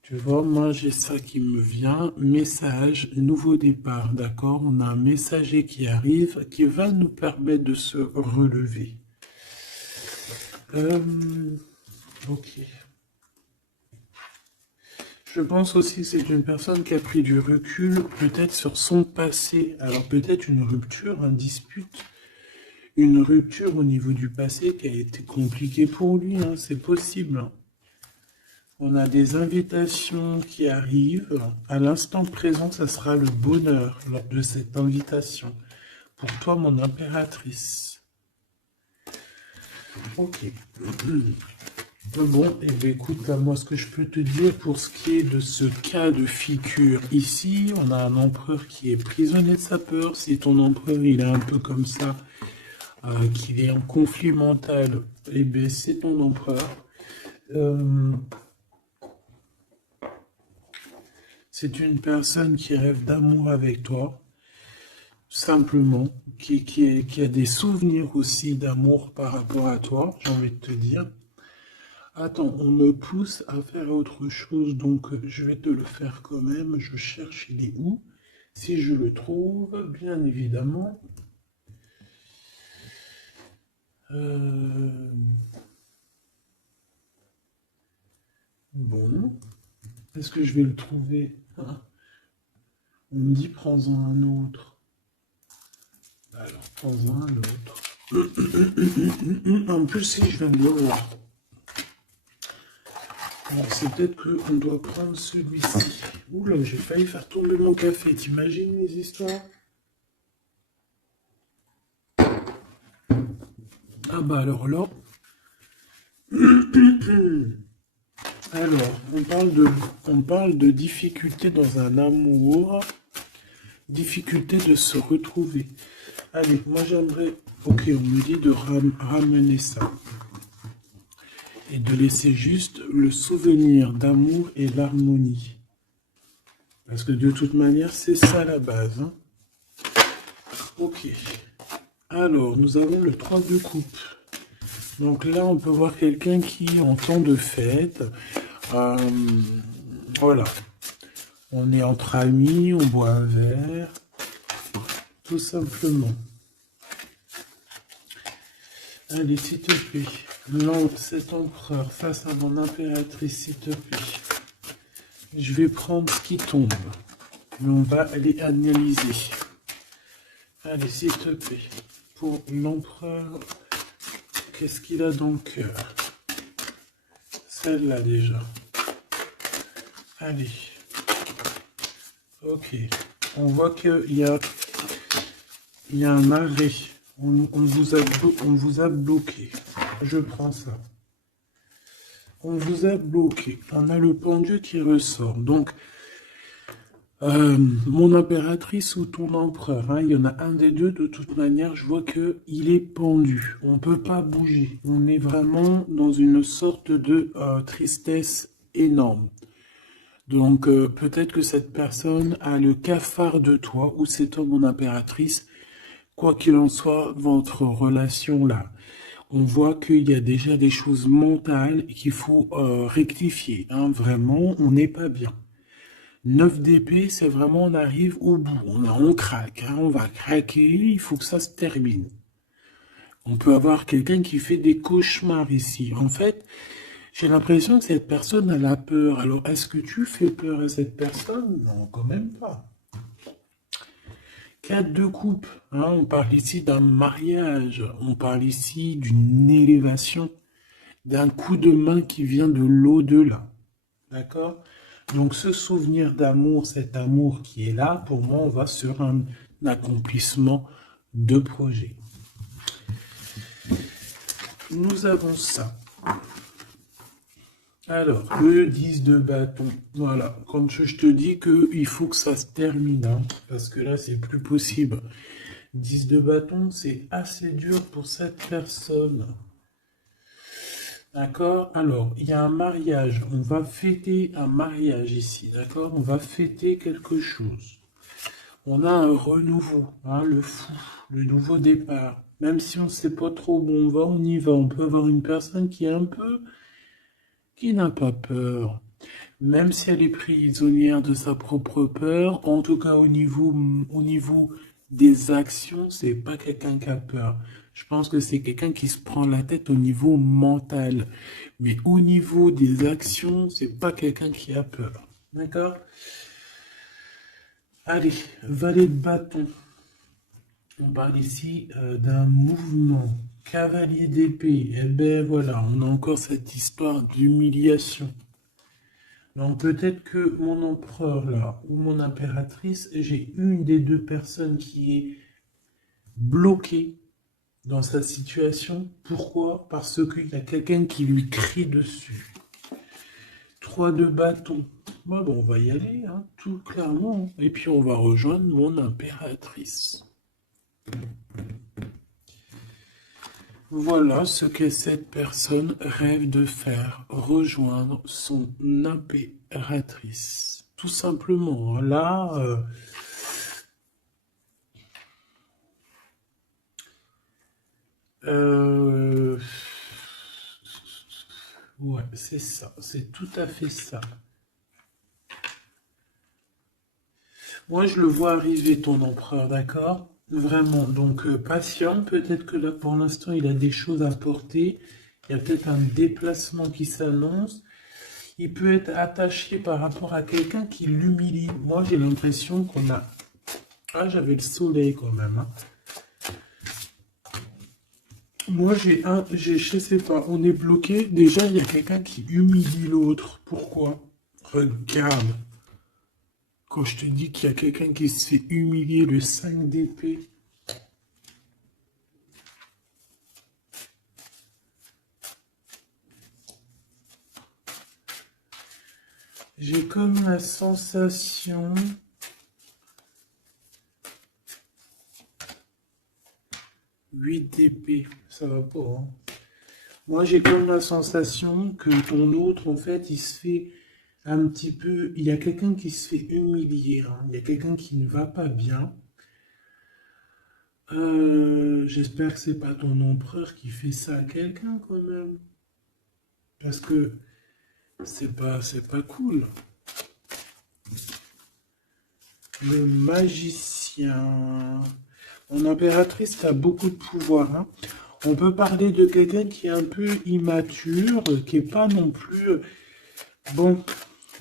Tu vois, moi j'ai ça qui me vient, message, nouveau départ, d'accord? On a un messager qui arrive, qui va nous permettre de se relever. Ok. Je pense aussi que c'est une personne qui a pris du recul, peut-être sur son passé. Alors peut-être une rupture, une dispute, une rupture au niveau du passé qui a été compliquée pour lui, hein, c'est possible. On a des invitations qui arrivent. À l'instant présent, ça sera le bonheur lors de cette invitation. Pour toi, mon impératrice. Ok. Bon, et bien écoute, là, moi, ce que je peux te dire pour ce qui est de ce cas de figure ici, on a un empereur qui est prisonnier de sa peur. Si ton empereur, il est un peu comme ça, qu'il est en conflit mental, et bien c'est ton empereur. C'est une personne qui rêve d'amour avec toi, simplement, qui a des souvenirs aussi d'amour par rapport à toi, j'ai envie de te dire. Attends, on me pousse à faire autre chose, donc je vais te le faire quand même. Je cherche, il est où? Si je le trouve, bien évidemment. Bon, est-ce que je vais le trouver? Hein? On me dit prends-en un autre. Alors, prends-en un autre. En plus, si je viens de le voir. Alors, c'est peut-être qu'on doit prendre celui-ci. Oula, j'ai failli faire tomber mon café. T'imagines les histoires? Ah bah alors là... Alors, on parle de difficulté dans un amour, difficulté de se retrouver. Allez, moi j'aimerais... Ok, on me dit de ramener ça. Et de laisser juste le souvenir d'amour et l'harmonie. Parce que de toute manière, c'est ça la base. Hein. Ok. Alors, nous avons le 3 de coupe. Donc là, on peut voir quelqu'un qui, en temps de fête, voilà. On est entre amis, on boit un verre, tout simplement. Allez, s'il te plaît. Non, cet empereur face à mon impératrice, s'il te plaît. Je vais prendre ce qui tombe. Mais on va aller analyser. Allez, s'il te plaît. Pour l'empereur, qu'est-ce qu'il a dans le cœur? Celle-là déjà. Allez. Ok. On voit qu'il y a un arrêt. On vous a bloqué. Je prends ça. On vous a bloqué. On a le pendu qui ressort. Donc, mon impératrice ou ton empereur, hein, il y en a un des deux. De toute manière, je vois qu'il est pendu. On ne peut pas bouger. On est vraiment dans une sorte de tristesse énorme. Donc, peut-être que cette personne a le cafard de toi, ou cet homme, mon impératrice. Quoi qu'il en soit, votre relation là, on voit qu'il y a déjà des choses mentales qu'il faut rectifier. Hein, vraiment, on n'est pas bien. 9 d'épée, c'est vraiment, on arrive au bout. On craque, hein, on va craquer, il faut que ça se termine. On peut avoir quelqu'un qui fait des cauchemars ici. En fait, j'ai l'impression que cette personne a la peur. Alors, est-ce que tu fais peur à cette personne? Non, quand même pas. 4 de coupe, hein, on parle ici d'un mariage, on parle ici d'une élévation, d'un coup de main qui vient de l'au-delà. D'accord? Donc ce souvenir d'amour, cet amour qui est là, pour moi, on va sur un accomplissement de projet. Nous avons ça. Alors, le 10 de bâton. Voilà, quand je te dis qu'il faut que ça se termine, hein, parce que là, c'est plus possible. 10 de bâton, c'est assez dur pour cette personne. D'accord? Alors, il y a un mariage. On va fêter un mariage ici. D'accord? On va fêter quelque chose. On a un renouveau, hein, le fou, le nouveau départ. Même si on ne sait pas trop où on va, on y va. On peut avoir une personne qui est un peu... qui n'a pas peur. Même si elle est prisonnière de sa propre peur, en tout cas au niveau des actions, c'est pas quelqu'un qui a peur. Je pense que c'est quelqu'un qui se prend la tête au niveau mental. Mais au niveau des actions, c'est pas quelqu'un qui a peur. D'accord? Allez, valet de bâton. On parle ici d'un mouvement. Cavalier d'épée. Eh ben voilà, on a encore cette histoire d'humiliation. Donc peut-être que mon empereur là, ou mon impératrice, j'ai une des deux personnes qui est bloquée dans sa situation. Pourquoi? Parce qu'il y a quelqu'un qui lui crie dessus. 3 de bâton. Bon, on va y aller, hein, tout clairement. Et puis on va rejoindre mon impératrice. Voilà ce que cette personne rêve de faire, rejoindre son impératrice. Tout simplement, là, ouais, c'est ça, c'est tout à fait ça. Moi, je le vois arriver, ton empereur, d'accord? Vraiment, donc patient, peut-être que là, pour l'instant, il a des choses à porter. Il y a peut-être un déplacement qui s'annonce. Il peut être attaché par rapport à quelqu'un qui l'humilie. Moi, j'ai l'impression qu'on a... Ah, j'avais le soleil quand même, hein. Moi, je sais pas, on est bloqué. Déjà, il y a quelqu'un qui humilie l'autre. Pourquoi? Regarde. Quand je te dis qu'il y a quelqu'un qui se fait humilier, le 5 d'épée. J'ai comme la sensation... 8 d'épée, ça va pas, hein. Moi, j'ai comme la sensation que ton autre, en fait, il se fait un petit peu... Il y a quelqu'un qui se fait humilier, hein. Il y a quelqu'un qui ne va pas bien. J'espère que c'est pas ton empereur qui fait ça à quelqu'un, quand même. Parce que c'est pas cool. Le magicien. Mon impératrice a beaucoup de pouvoir, hein. On peut parler de quelqu'un qui est un peu immature, qui est pas non plus... Bon,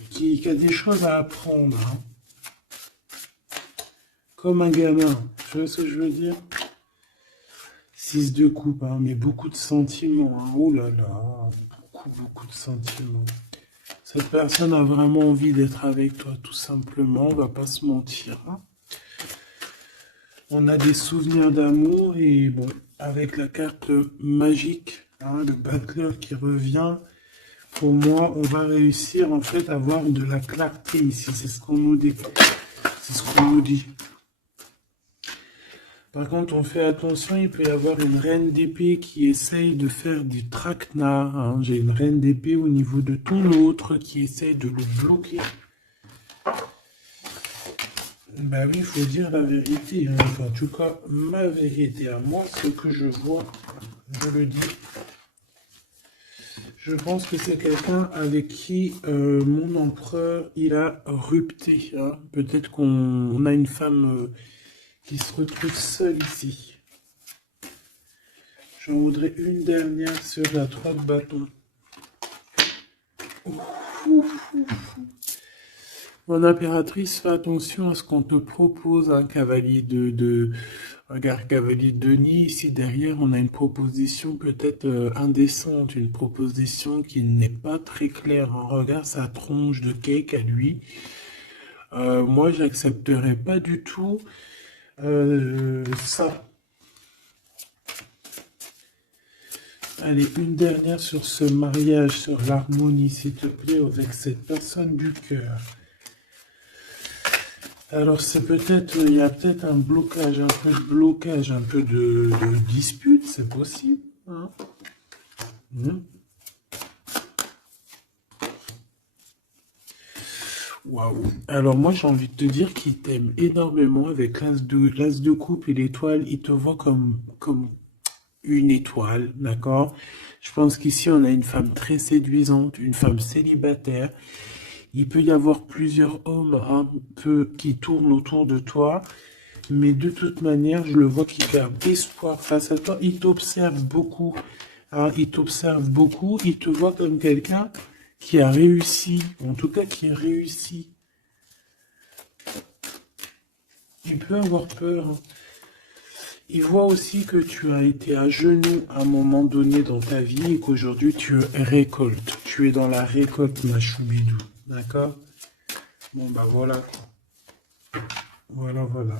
qui a des choses à apprendre, hein. Comme un gamin. Tu vois ce que je veux dire? 6 de coupe, hein, mais beaucoup de sentiments, hein. Oh là là, beaucoup de sentiments. Cette personne a vraiment envie d'être avec toi, tout simplement, on va pas se mentir, hein. On a des souvenirs d'amour et bon, avec la carte magique, hein, le battleur qui revient, pour moi, on va réussir en fait à avoir de la clarté ici. C'est ce qu'on nous dit. C'est ce qu'on nous dit. Par contre, on fait attention, il peut y avoir une reine d'épée qui essaye de faire du traquenard, hein. J'ai une reine d'épée au niveau de ton autre qui essaye de le bloquer. Bah oui, il faut dire la vérité, hein. Enfin, en tout cas, ma vérité à moi, ce que je vois, je le dis. Je pense que c'est quelqu'un avec qui mon empereur, il a rupté, hein. Peut-être qu'on a une femme qui se retrouve seule ici. J'en voudrais une dernière sur la 3 de bâton. Mon impératrice, fais attention à ce qu'on te propose, un cavalier regarde, cavalier de Denis, ici derrière, on a une proposition peut-être indécente, une proposition qui n'est pas très claire, hein. Regarde sa tronche de cake à lui. Moi, j'accepterais pas du tout ça. Allez, une dernière sur ce mariage, sur l'harmonie, s'il te plaît, avec cette personne du cœur. Alors, c'est peut-être, il y a peut-être un blocage, un peu de blocage, un peu de dispute, c'est possible, hein. Waouh. Alors moi j'ai envie de te dire qu'il t'aime énormément avec l'as de coupe et l'étoile, il te voit comme une étoile, d'accord? Je pense qu'ici on a une femme très séduisante, une femme célibataire. Il peut y avoir plusieurs hommes un peu qui tournent autour de toi, mais de toute manière, je le vois qui garde espoir face à toi. Il t'observe beaucoup, hein, il t'observe beaucoup, il te voit comme quelqu'un qui a réussi, en tout cas qui réussit. Il peut avoir peur, hein. Il voit aussi que tu as été à genoux à un moment donné dans ta vie et qu'aujourd'hui tu récoltes. Tu es dans la récolte, ma choubidou. D'accord? Bon, bah voilà, quoi. Voilà, voilà.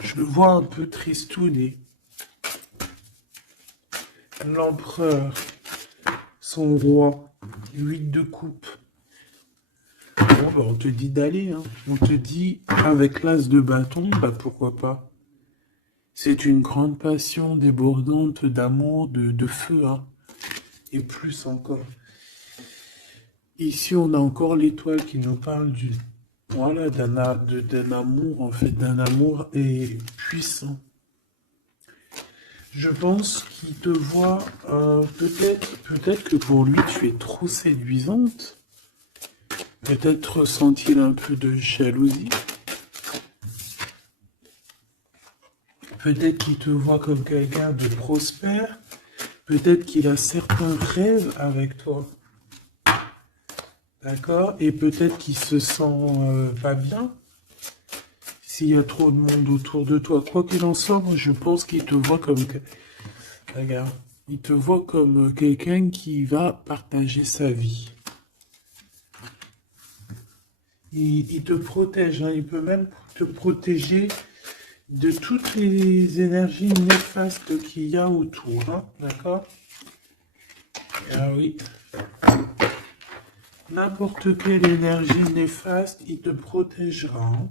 Je le vois un peu tristouné. L'empereur, son roi, 8 de coupe. Bon, bah, on te dit d'aller, hein. On te dit, avec l'as de bâton, bah pourquoi pas. C'est une grande passion débordante d'amour, de feu, hein. Et plus encore. Ici, on a encore l'étoile qui nous parle voilà, d'un amour, en fait, d'un amour et puissant. Je pense qu'il te voit, peut-être que pour lui, tu es trop séduisante. Peut-être ressent-il un peu de jalousie. Peut-être qu'il te voit comme quelqu'un de prospère. Peut-être qu'il a certains rêves avec toi. D'accord? Et peut-être qu'il se sent pas bien s'il y a trop de monde autour de toi. Quoi qu'il en soit, moi, je pense qu'il te voit comme... Regarde, il te voit comme quelqu'un qui va partager sa vie. Il te protège, hein. Il peut même te protéger de toutes les énergies néfastes qu'il y a autour, hein. D'accord? Ah oui. N'importe quelle énergie néfaste, il te protégera, hein.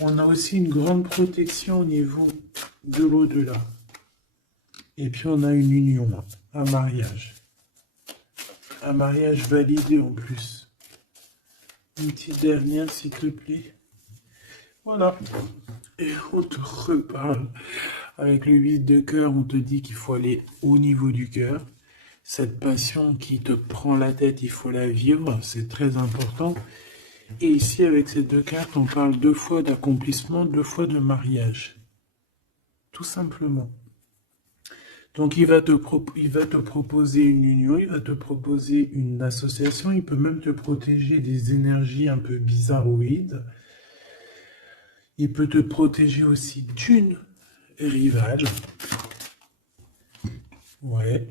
On a aussi une grande protection au niveau de l'au-delà. Et puis on a une union, un mariage. Un mariage validé en plus. Une petite dernière, s'il te plaît. Voilà. Et on te reparle. Avec le 8 de cœur, on te dit qu'il faut aller au niveau du cœur. Cette passion qui te prend la tête, il faut la vivre. C'est très important. Et ici, avec ces deux cartes, on parle 2 fois d'accomplissement, 2 fois de mariage. Tout simplement. Donc, il va te proposer une union, il va te proposer une association, il peut même te protéger des énergies un peu bizarroïdes. Il peut te protéger aussi d'une rivale. Ouais.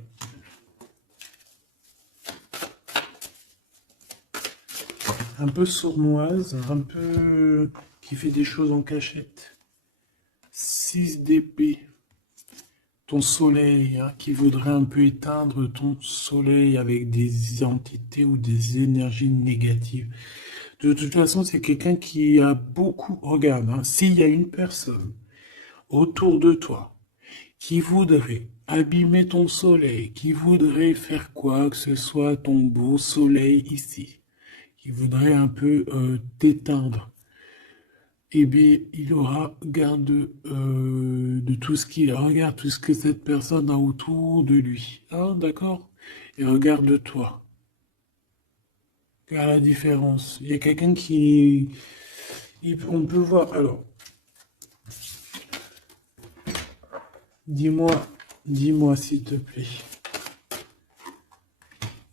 Un peu sournoise, un peu qui fait des choses en cachette. 6 d'épée. Ton soleil, hein, qui voudrait un peu éteindre ton soleil avec des entités ou des énergies négatives. De toute façon, c'est quelqu'un qui a beaucoup... Regarde, hein, s'il y a une personne autour de toi qui voudrait abîmer ton soleil, qui voudrait faire quoi que ce soit ton beau soleil ici, qui voudrait un peu t'éteindre, eh bien, il aura garde de tout ce qu'il regarde, tout ce que cette personne a autour de lui. Hein, d'accord? Et regarde-toi. Regarde la différence. Il y a quelqu'un qui... on peut voir... Alors, dis-moi, Dis-moi, s'il te plaît.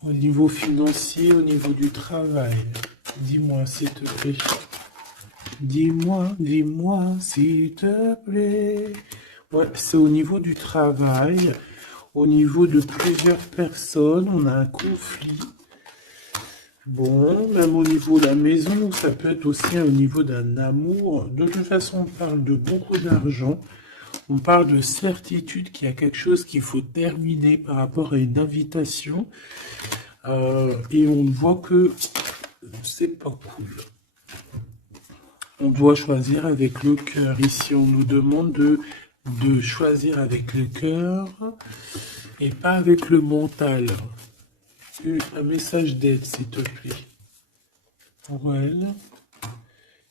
Au niveau financier, au niveau du travail. Dis-moi, s'il te plaît. Dis-moi, s'il te plaît. Ouais, c'est au niveau du travail. Au niveau de plusieurs personnes, on a un conflit. Bon, même au niveau de la maison, ça peut être aussi au niveau d'un amour. De toute façon, on parle de beaucoup d'argent. On parle de certitude qu'il y a quelque chose qu'il faut terminer par rapport à une invitation. Et on voit que c'est pas cool. On doit choisir avec le cœur. Ici, on nous demande de choisir avec le cœur et pas avec le mental. Un message d'aide, s'il te plaît. Pour elle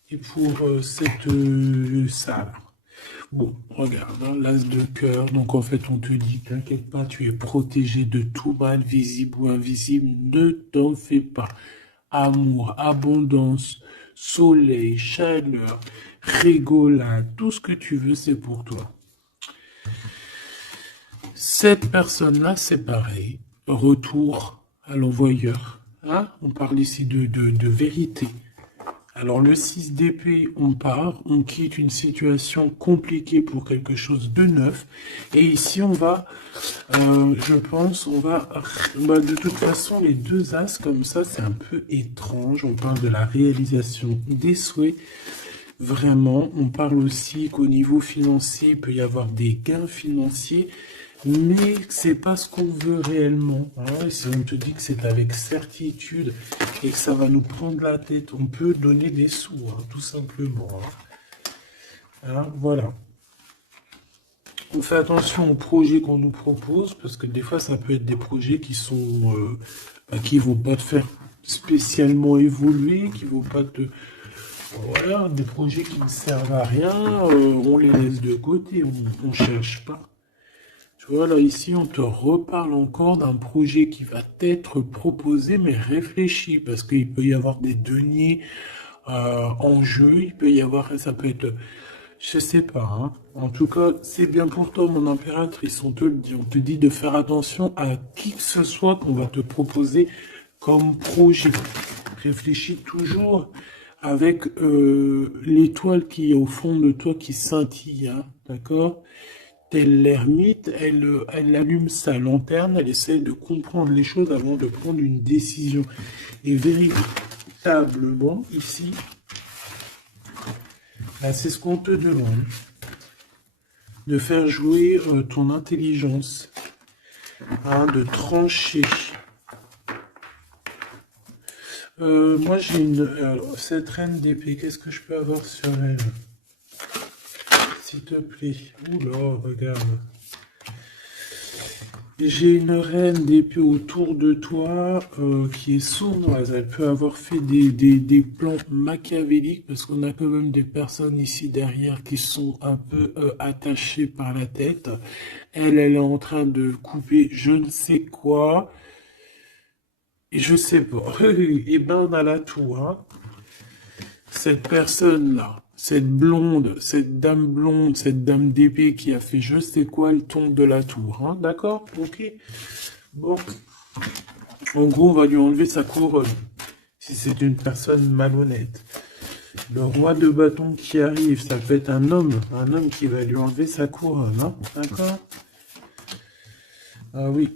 et pour ça. Bon, regarde, hein, l'as de cœur. Donc, en fait, on te dit, t'inquiète pas, tu es protégé de tout mal, visible ou invisible. Ne t'en fais pas. Amour, abondance, soleil, chaleur, rigolade, tout ce que tu veux, c'est pour toi. Cette personne-là, c'est pareil. Retour à l'envoyeur. Hein? On parle ici de vérité. Alors le 6 d'épée, on part, on quitte une situation compliquée pour quelque chose de neuf. Et ici, on va, je pense, on va... de toute façon, les deux as comme ça, c'est un peu étrange. On parle de la réalisation des souhaits. Vraiment, on parle aussi qu'au niveau financier, il peut y avoir des gains financiers. Mais c'est pas ce qu'on veut réellement. Hein. Si on te dit que c'est avec certitude et que ça va nous prendre la tête, on peut donner des sous, hein, tout simplement. Hein, voilà. On fait attention aux projets qu'on nous propose, parce que des fois, ça peut être des projets qui sont qui vont pas te faire spécialement évoluer, qui vont pas te... Voilà, des projets qui ne servent à rien, on les laisse de côté, on cherche pas. Voilà, ici, on te reparle encore d'un projet qui va t'être proposé, mais réfléchi, parce qu'il peut y avoir des deniers en jeu, il peut y avoir, ça peut être, je sais pas, hein. En tout cas, c'est bien pour toi, mon impératrice, on te le dit, on te dit de faire attention à qui que ce soit qu'on va te proposer comme projet. Réfléchis toujours avec l'étoile qui est au fond de toi qui scintille, hein, d'accord? Telle l'ermite, elle allume sa lanterne, elle essaie de comprendre les choses avant de prendre une décision. Et véritablement, ici, là, c'est ce qu'on te demande. De faire jouer ton intelligence. Hein, de trancher. Moi, j'ai cette reine d'épée, qu'est-ce que je peux avoir sur elle? S'il te plaît. Oula, regarde. J'ai une reine d'épée autour de toi qui est sournoise. Elle peut avoir fait des plans machiavéliques parce qu'on a quand même des personnes ici derrière qui sont un peu attachées par la tête. Elle est en train de couper je ne sais quoi. Et je sais pas. Et ben on a la tour. Hein. Cette personne-là. Cette blonde, cette dame d'épée qui a fait je sais quoi, elle tombe de la tour, hein, d'accord? Ok. Bon. En gros, on va lui enlever sa couronne. Si c'est une personne malhonnête. Le roi de bâton qui arrive, ça peut être un homme qui va lui enlever sa couronne, hein, d'accord? Ah oui.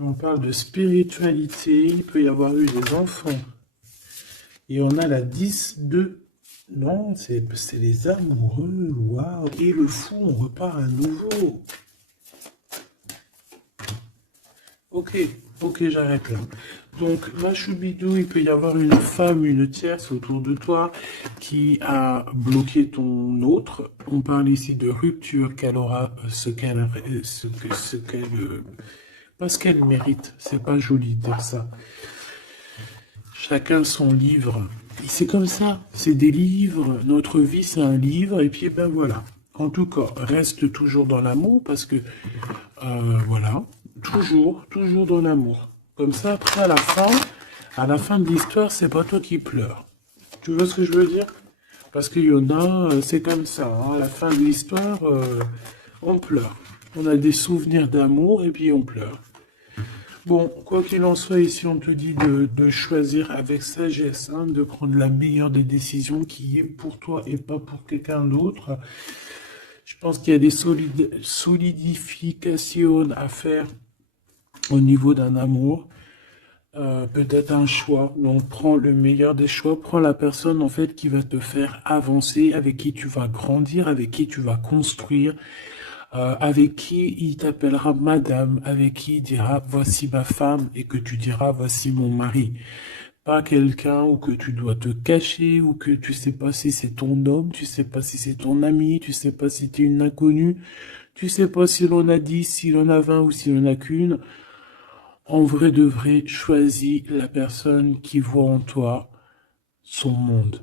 On parle de spiritualité, il peut y avoir eu des enfants. Et on a la 10 de... Non, c'est les amoureux, waouh. Et le fou, on repart à nouveau. Ok, j'arrête là. Donc, ma choubidou, il peut y avoir une femme, une tierce autour de toi qui a bloqué ton autre. On parle ici de rupture, qu'elle aura parce qu'elle mérite. C'est pas joli de dire ça. Chacun son livre. Et c'est comme ça, c'est des livres. Notre vie, c'est un livre. Et puis, ben voilà. En tout cas, reste toujours dans l'amour parce que, voilà, toujours dans l'amour. Comme ça, après, à la fin de l'histoire, c'est pas toi qui pleures. Tu vois ce que je veux dire? Parce qu'il y en a, c'est comme ça. Hein, à la fin de l'histoire, on pleure. On a des souvenirs d'amour et puis on pleure. Bon, quoi qu'il en soit, ici on te dit de choisir avec sagesse, hein, de prendre la meilleure des décisions qui est pour toi et pas pour quelqu'un d'autre. Je pense qu'il y a des solidifications à faire au niveau d'un amour. Peut-être un choix. Donc prends le meilleur des choix, prends la personne en fait qui va te faire avancer, avec qui tu vas grandir, avec qui tu vas construire, avec qui il t'appellera madame, avec qui il dira voici ma femme et que tu diras voici mon mari. Pas quelqu'un où que tu dois te cacher, ou que tu sais pas si c'est ton homme, tu sais pas si c'est ton ami, tu sais pas si t'es une inconnue, tu sais pas si l'on a 10, si l'on a 20 ou si l'on a qu'une. En vrai de vrai, choisis la personne qui voit en toi son monde.